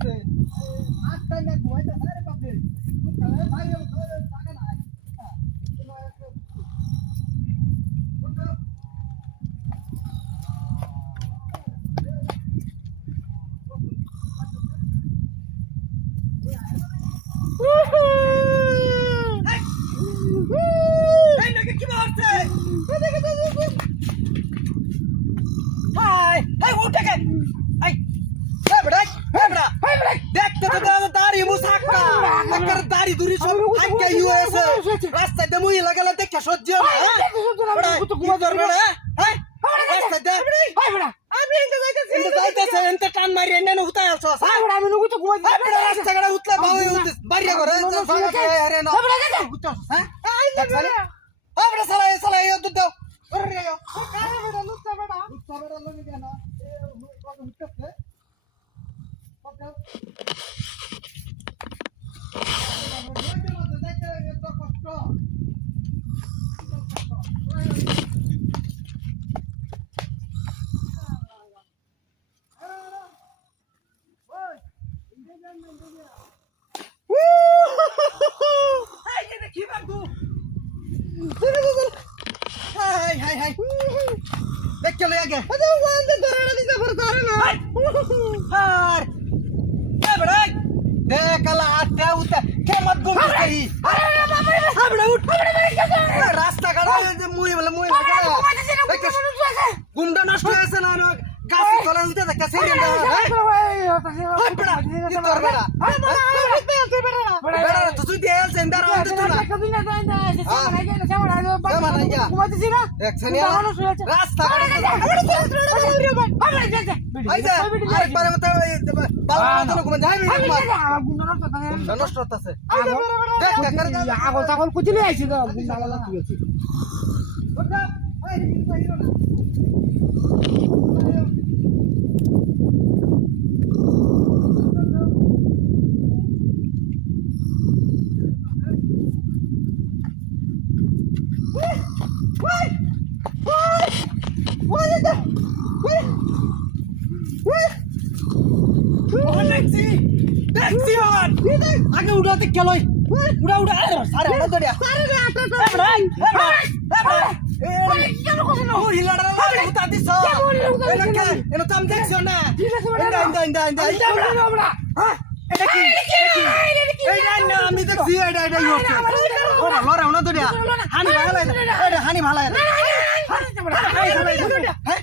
আছে আজকে না ঘুমাইতে আরে বাপ রে ভাই টাকা নাই এই নাকি কি মারছে হাই হাই উঠে গে এই বড়া দেখতে তো দাড়ি মুসাক্কা একর দাড়ি দুরি সব আগে ইউএস রাস্তাতে মুই লাগালে দেখে সহ্য বড়া ঘুমা ধরবে না হ্যাঁ রাস্তাতে হাই বড়া আমি যাইতেছে এনতে টান মারি এনে না উঠায় আছো হাই বড়া আমি নুগুতে ঘুমাই বড়া রাস্তা গড়া উঠলা বাই উঠে বাড়িয়া করে আরে না বড়া গেছে উঠছ হ্যাঁ হাই বড়া সালা এই দুধ দাও আরে রে কারে বড়া লুচ্চা বড়া লগে কেন কত উঠছে देख चले आगे अरे वांदे दरड़ा दिसे फरतारे ना हार ए बड़े देख अला आते उते के मत गुम गई अरे बाप रे बड़े उठ बड़े रास्ता काढा मुई लागला गुंडा नष्ट আছে না গাছ চলে উঠে দেখতে সেই না হাই বড়া কি তোর বড়া বড়া তো তুই দেল সেন্দার আনতে তো না কদিন না যাই না সামনে গেলে সামনে আইলো ঘুমাইতেছি না দেখছনি রাস্তা আইজা আরেকবার মত বালমত ঘুমা যাই গুন্ডা নষ্ট হতাছে দেখ দেখ করে আগল ছাগল কুচিলে আইছি তো গুন্ডা লাগা কি আছে ওটা ওই পাইলো না আগে উড়াতে গেলই উড়া উড়া সারে উড়া দড়িয়া সারে রে আটা এই কেন কথা না হিলাড়া উতা দিছ এলাকা এনো কাম দেখছ না ইন্দা হ্যাঁ এটা কি এই না আমি দেখছি এটা ইউছে ওরা লড়া উনা দড়িয়া হানি ভালো এটা হানি ভালো হ্যাঁ